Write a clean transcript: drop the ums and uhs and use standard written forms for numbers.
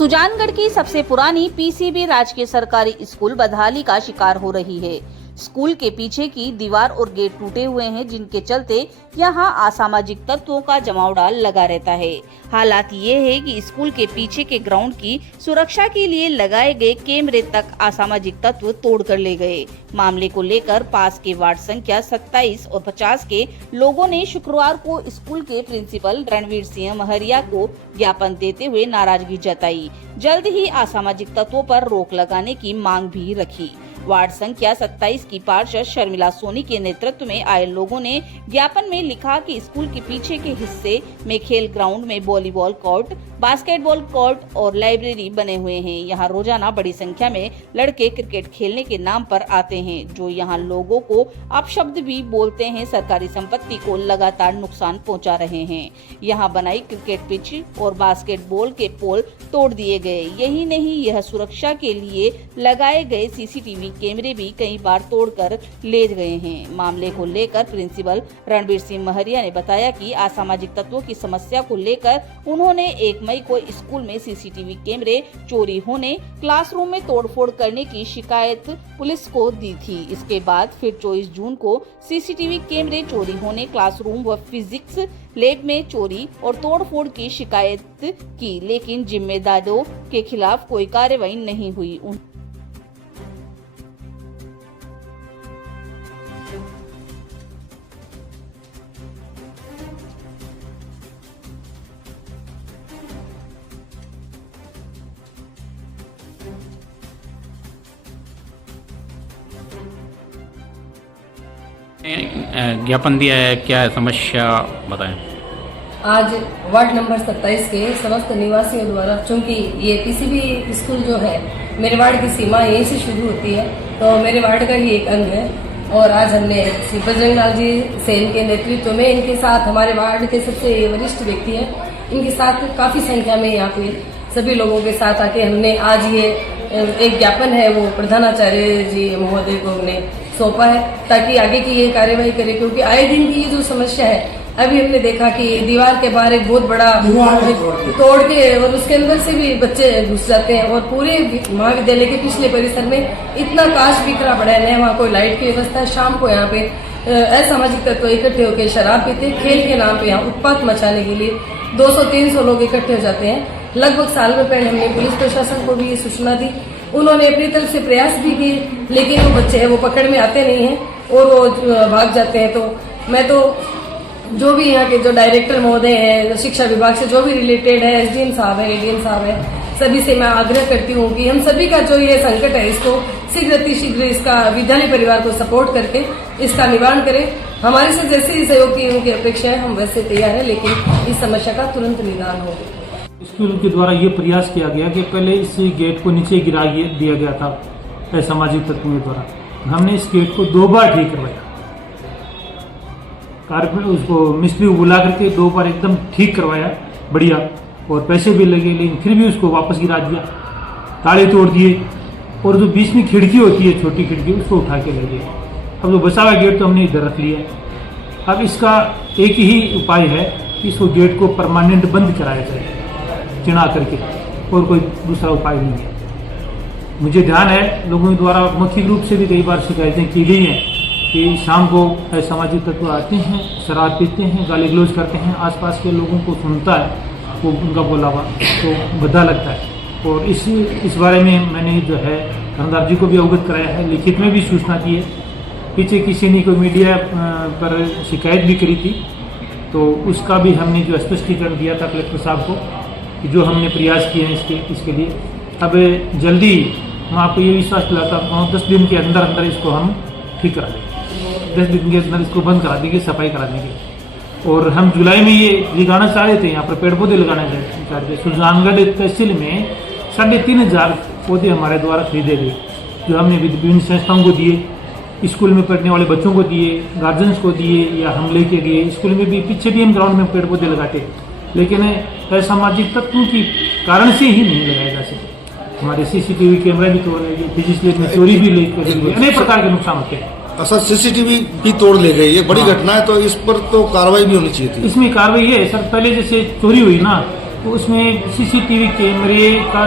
सुजानगढ़ की सबसे पुरानी पीसीबी राजकीय सरकारी स्कूल बदहाली का शिकार हो रही है। स्कूल के पीछे की दीवार और गेट टूटे हुए हैं, जिनके चलते यहां असामाजिक तत्वों का जमावड़ा लगा रहता है। हालात ये है कि स्कूल के पीछे के ग्राउंड की सुरक्षा के लिए लगाए गए कैमरे तक असामाजिक तत्व तोड़ कर ले गए। मामले को लेकर पास के वार्ड संख्या 27 और 50 के लोगों ने शुक्रवार को स्कूल के प्रिंसिपल रणवीर सिंह महरिया को ज्ञापन देते हुए नाराजगी जताई। जल्द ही असामाजिक तत्वों पर रोक लगाने की मांग भी रखी। वार्ड संख्या 27 की पार्षद शर्मिला सोनी के नेतृत्व में आए लोगों ने ज्ञापन में लिखा कि स्कूल के पीछे के हिस्से में खेल ग्राउंड में वॉलीबॉल कोर्ट, बास्केटबॉल कोर्ट और लाइब्रेरी बने हुए हैं। यहाँ रोजाना बड़ी संख्या में लड़के क्रिकेट खेलने के नाम पर आते हैं, जो यहाँ लोगों को अपशब्द भी बोलते हैं। सरकारी संपत्ति को लगातार नुकसान पहुँचा रहे हैं। यहाँ बनाई क्रिकेट पिच और बास्केटबॉल के पोल तोड़ दिए गए। यही नहीं, यह सुरक्षा के लिए लगाए गए सीसीटीवी कैमरे भी कई बार तोड़कर ले गए हैं। मामले को लेकर प्रिंसिपल रणवीर सिंह महरिया ने बताया कि असामाजिक तत्वों की समस्या को लेकर उन्होंने 1 मई को स्कूल में सीसीटीवी कैमरे चोरी होने, क्लासरूम में तोड़फोड़ करने की शिकायत पुलिस को दी थी। इसके बाद फिर 24 जून को सीसीटीवी कैमरे चोरी होने, क्लासरूम व फिजिक्स लैब में चोरी और तोड़फोड़ की शिकायत की, लेकिन जिम्मेदारों के खिलाफ कोई कार्रवाई नहीं हुई। ज्ञापन दिया है, क्या है समस्या बताएं। आज वार्ड नंबर 27 के समस्त निवासियों द्वारा, चूंकि ये पीसीबी स्कूल जो है मेरे वार्ड की सीमा यहीं से शुरू होती है, तो मेरे वार्ड का ही एक अंग है। और आज हमने श्री बजरंग लाल जी सेन के नेतृत्व में, इनके साथ हमारे वार्ड के सबसे वरिष्ठ व्यक्ति हैं, इनके साथ काफी संख्या में यहाँ पे सभी लोगों के साथ आके हमने आज ये एक ज्ञापन है वो प्रधानाचार्य जी महोदय को हमने सौंपा है, ताकि आगे की ये कार्यवाही करे। क्योंकि आए दिन की ये जो समस्या है, अभी हमने देखा कि दीवार के बाहर एक बहुत बड़ा तोड़ के और उसके अंदर से भी बच्चे घुस जाते हैं, और पूरे महाविद्यालय के पिछले परिसर में इतना कांच बिखरा पड़ा है, वहाँ कोई लाइट की व्यवस्था है। शाम को यहाँ पे असामाजिक तत्व इकट्ठे होकर शराब पीते, खेल के नाम पे यहाँ उत्पात मचाने के लिए 200-300 लोग इकट्ठे हो जाते हैं। लगभग साल में पहले हमने पुलिस प्रशासन को भी ये सूचना दी, उन्होंने अपनी तरफ से प्रयास भी किए, लेकिन वो बच्चे हैं वो पकड़ में आते नहीं हैं और वो भाग जाते हैं। तो मैं तो जो भी यहाँ के जो डायरेक्टर महोदय हैं, शिक्षा विभाग से जो भी रिलेटेड है, एसडीएम साहब है, एडीएम साहब है, सभी से मैं आग्रह करती हूँ कि हम सभी का जो ये संकट है, इसको शीघ्र इसका विद्यालय परिवार को सपोर्ट करके इसका निवारण करें। हमारे से जैसे ही सहयोग की उनकी अपेक्षा है, हम वैसे तैयार है, लेकिन इस समस्या का तुरंत निदान हो। स्कूल के द्वारा ये प्रयास किया गया कि पहले इस गेट को नीचे गिरा दिया गया था असामाजिक तत्वों के द्वारा। हमने इस गेट को 2 बार ठीक करवाया, उसको मिस्त्री को बुला करके 2 बार एकदम ठीक करवाया बढ़िया, और पैसे भी लगे, लेकिन फिर भी उसको वापस गिरा दिया, ताले तोड़ दिए, और जो बीच में खिड़की होती है, छोटी खिड़की, उसको उठा के ले गए। अब जो बचा हुआ गेट तो हमने इधर रख लिया। अब इसका एक ही उपाय है कि इसको गेट को परमानेंट बंद कराया जाए चिना करके, और कोई दूसरा उपाय नहीं है। मुझे ध्यान है लोगों द्वारा मौखिक रूप से भी कई बार शिकायतें की गई हैं कि शाम को असामाजिक तत्व आते हैं, शराब पीते हैं, गाली गलौज करते हैं, आसपास के लोगों को सुनता है वो उनका बोला हुआ तो भद्दा लगता है। और इस बारे में मैंने जो है धनदार जी को भी अवगत कराया है, लिखित में भी सूचना दी है। पीछे किसी ने कोई मीडिया पर शिकायत भी करी थी, तो उसका भी हमने जो स्पष्टीकरण दिया था कलेक्टर साहब को कि जो हमने प्रयास किए हैं इसके लिए। अब जल्दी मैं आपको ये विश्वास दिलाता हूँ 10 दिन के अंदर इसको हम ठीक करा देंगे, 10 दिन के अंदर इसको बंद करा देंगे, सफाई करा देंगे। और हम जुलाई में ये लगाना चाह रहे थे, यहाँ पर पेड़ पौधे लगाने चाह रहे थे। सुजानगढ़ तहसील में 3500 पौधे हमारे द्वारा खरीदे गए, जो हमने विभिन्न संस्थाओं को दिए, स्कूल में पढ़ने वाले बच्चों को दिए, गार्जियंस को दिए, या हम लेके गए। स्कूल में भी पीछे भी हम ग्राउंड में पेड़ पौधे लगाते, लेकिन असामाजिक तत्वों के कारण से ही नहीं लगाया जा सके। हमारे सीसीटीवी कैमरा भी तोड़ ले गए, फिजिक्स लैब में चोरी भी अनेक प्रकार के नुकसान होते हैं। अच्छा, सीसीटीवी भी तोड़ ले गए, ये बड़ी घटना है, तो इस पर तो कार्रवाई भी होनी चाहिए थी। इसमें कार्रवाई है सर, पहले जैसे चोरी हुई ना, तो उसमें सीसीटीवी कैमरे का